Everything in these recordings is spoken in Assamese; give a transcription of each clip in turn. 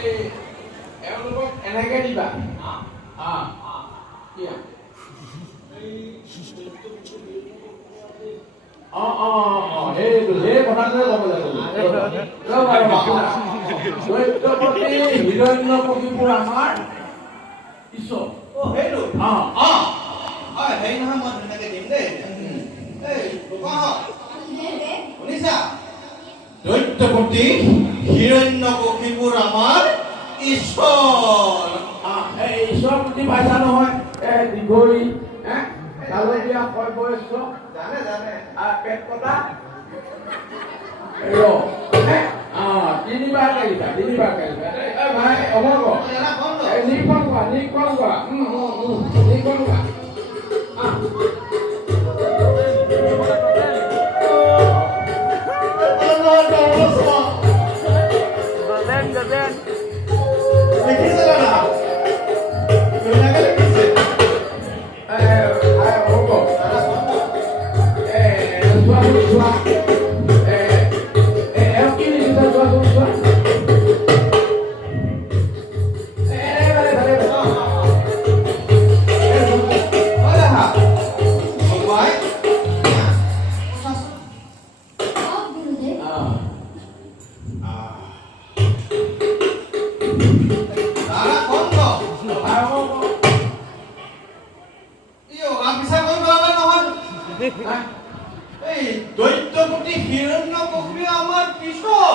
এওঁলোকক এনেকে দিবা সেই কথাটোৱে ক'ব লাগিব দৈত্যপতি হিৰণ্যকশিপুৰ আমাৰ ঈশ্বৰ সেইটো হেৰি নহয় মই ধুনীয়াকে দিম দেই শুনিছা দৈত্যপতি হিৰণ্যকশিপুৰ আমাৰ ঈশ্বৰ ঈশ্বৰ বুজি পাইছা নহয় দীঘলী কালতীয়া কয় বয়স্ক জানে জানে পেট কটা তিনিবাৰ কাঢ়িবা ভাই অমৰ নিকন কোৱা দৈত্যপতি হিৰণ্যকশিপুৰ আমাৰ ঈশ্বৰ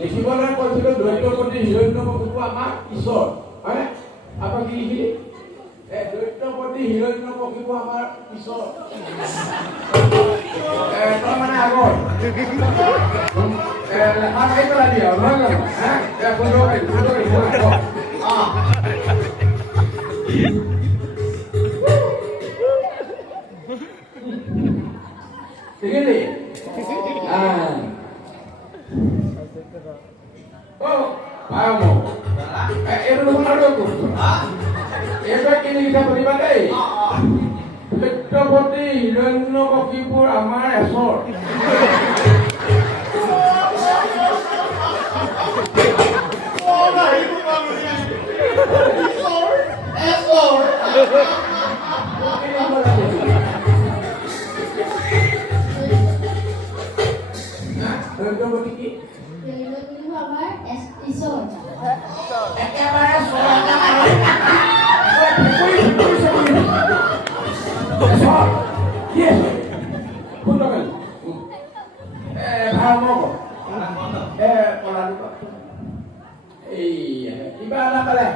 লিখিবলৈ কৈছিলো দৈত্যপতি হিৰণ্যকশিপুৰ আমাৰ ঈশ্বৰ হয়নে আপোনাক কি লিখিলি দৈত্যপতি হিৰণ্যকশিপুৰ আমাৰ ঈশ্বৰ তই মানে আগত লেখা খাই পেলাই দিয়া নহয় জানো Begini. Oh, kamu. Itu benar aku. Itu kini kita beribadah. Dৈত্যপতি হিৰণ্যকশিপুৰ আমাৰ ঈশ্বৰ দৈত্যপতি কি আমাৰ ঈশ্বৰ একেবাৰে কিবা এটা পালে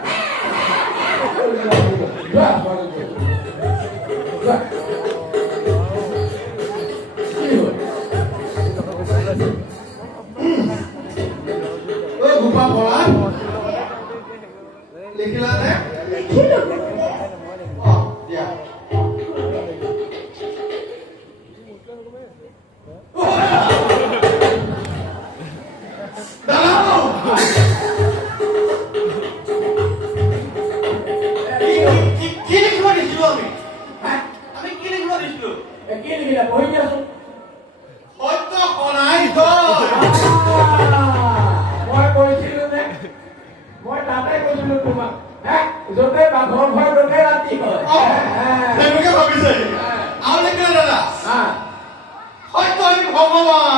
গোপা পলা লিখিলা নে দিয়া য'তে বাঘৰ ঘৰ ত'তে ৰাতি হয় ভগৱান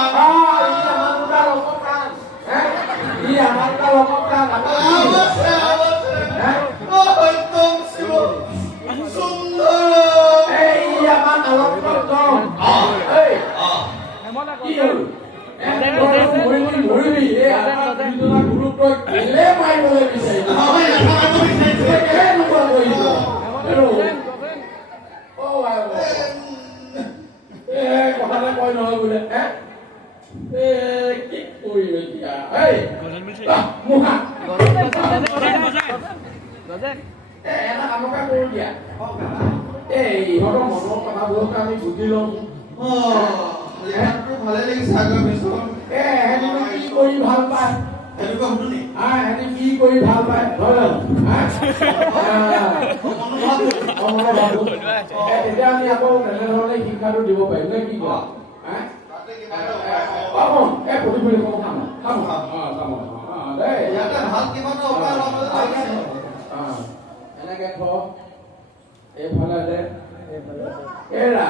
কথাটা কয় নহয় বোলে কি কৰিলো এতিয়া মুহা এটা কামকে কৰো দিয়া ইহঁতৰ মনৰ কথাবোৰকে আমি বুজি লওঁ ভালে লাগিছে আগৰ পিছত কি কৰি ভাল পায় এনেকুৱা শুনো নি সিহঁতি কি কৰি ভাল পায় হয় জানো তেতিয়া আমি আকৌ তেনেধৰণে শিক্ষাটো দিব পাৰিম নে কি কোৱা ফুৰি খাম দেই ইয়াতে ভাল কিবা এটা উপায় ল'ব লাগিছে। এনেকে থ এইফালে দে এৰা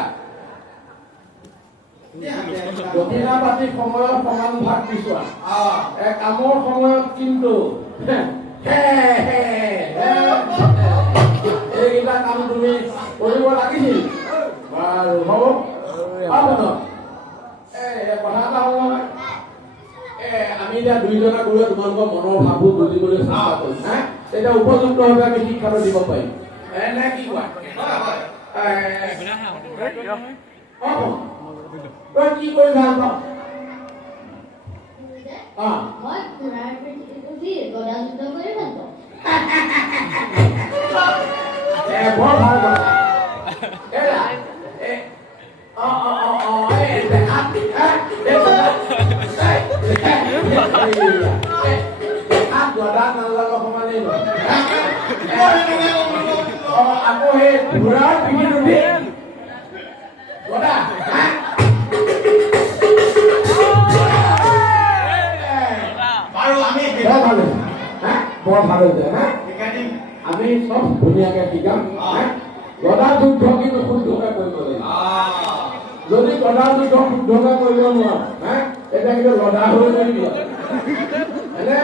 দক্ষিণা পাতি সময়ত সমান ভাগ দিছোৱা কামৰ সময়ত কিন্তু এইকেইটা কাম তুমি কৰিব লাগিছিল বাৰু হ'ব কথা এটা হ'ল নহয় আমি এতিয়া দুইজনে গৈ তোমালোকৰ মনৰ ভাৱবোৰ বুজিবলৈ চেষ্টা কৰিম হা তেতিয়া উপযুক্তভাৱে আমি শিক্ষাটো দিব পাৰিম নে কি কোৱা তই কি কৰি ভাল পাওঁ মই ঘোঁৰাৰ পিঠিত উঠি গদা যুদ্ধ কৰি ভাল পাওঁ। বৰ ভাল কথা আকৌ সেই ঘোঁৰাৰ পিঠিত উঠি গদা বৰ ভাল হৈছে হা আমি চব ধুনীয়াকে শিকাম গদা যুদ্ধ কিন্তু শুদ্ধকে কৰিব লাগিব যদি গদা যুদ্ধ শুদ্ধকে কৰিব নোৱাৰো এতিয়া কিন্তু গদা হৈ কৰি দিয়া এনে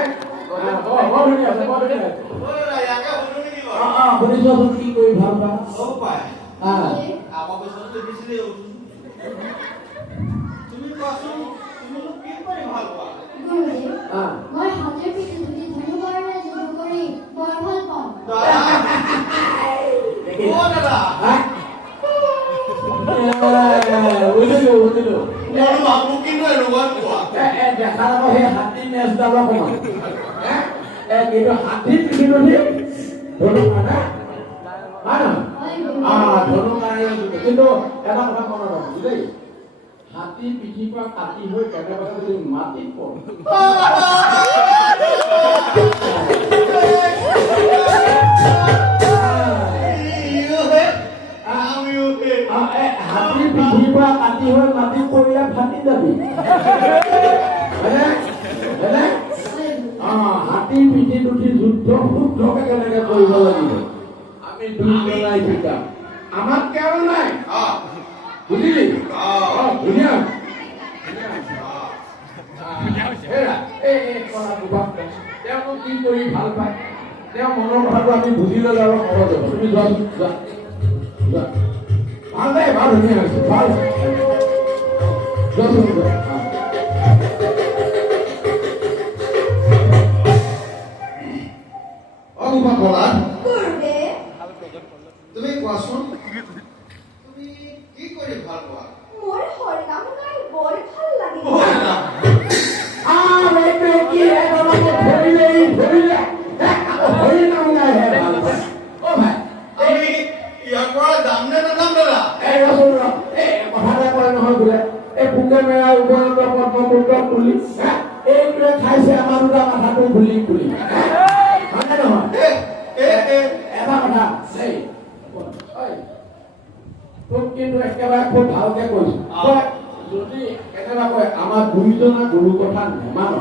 বৰ ধুনীয়া আছে বৰ ধুনীয়া আছে শুনিছোৱাচোন কি কৰি ভাল পা মই হাতীৰ পিঠিত উঠি ধনুকাঁড়েৰে যুদ্ধ কৰি বৰ ভাল পাওঁ। বুজিলো হাতী নেচডালৰ সমান কিন্তু হাতীৰ পিঠিত উঠি ধনুকাঁড়েৰে কিন্তু এটা কথা মনত ৰাখিছো দেই হাতী পিঠিৰ পৰা কাটি হৈ কেনেবাকে যদি মাটিত পৰে হাতী পিঠিৰ পৰা কাটি হৈ মাটিত পৰিলে ফাটি যাবি হাতীৰ পিঠিত উঠি যুদ্ধ শুদ্ধকে কেনেকে কৰিব লাগিব আমি দুইজনাই শিকাম আমাক কেও নাই বুজিলি ধুনীয়া তেওঁ কি কৰি ভাল পায় তেওঁ মনৰ কথাটো আমি বুজি ল'লে অলপ সহজ হ'ব তুমি যোৱাচোন যোৱা ভাল দেই ভাল ধুনীয়া হৈছে ভাল যোৱাচোন যোৱা তুমি কোৱাচোন তুমি কি কৰি ভাল পোৱা মোৰ হৰিনাম গাই বৰ ভাল লাগে। ইয়াৰ পৰা যাম নে নাযাম দাদা কথা এটা কৰে নহয় বোলে এই পুকে মেৰা উপৰত পদ্মপুত্ৰ পুলি এইটোৱে খাইছে আমাৰ দুটা মাথাটো খুলি খুলি হয়নে নহয় এটা কথা দেই তোক কিন্তু একেবাৰে খুব ভালকে কৈছো যদি কেনেবা কয় আমাৰ দুইজনা গুৰু কথা নেমান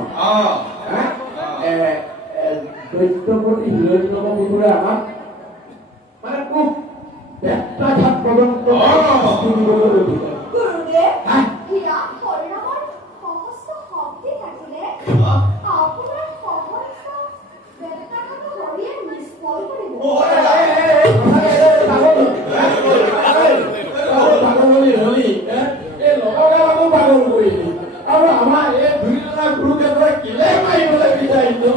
দৈত্যপতি হিৰণ্যকশিপুৰে আমাক মানে খুব ব্যক্তাঘাত পৰ্যন্ত গুৰুদেৱ হীৰা হৰিনামৰ সহস্ৰ শক্তি থাকিলে আপোনাৰ সহস্ৰ ব্যক্তাঘাত হৰিয়ে নিষ্ফল কৰিব। পাগল কৰিলি আৰু আমাৰ এই দুইজনা গুৰুদেৱৰ কিলে মাৰিবলৈ বিচাৰিছো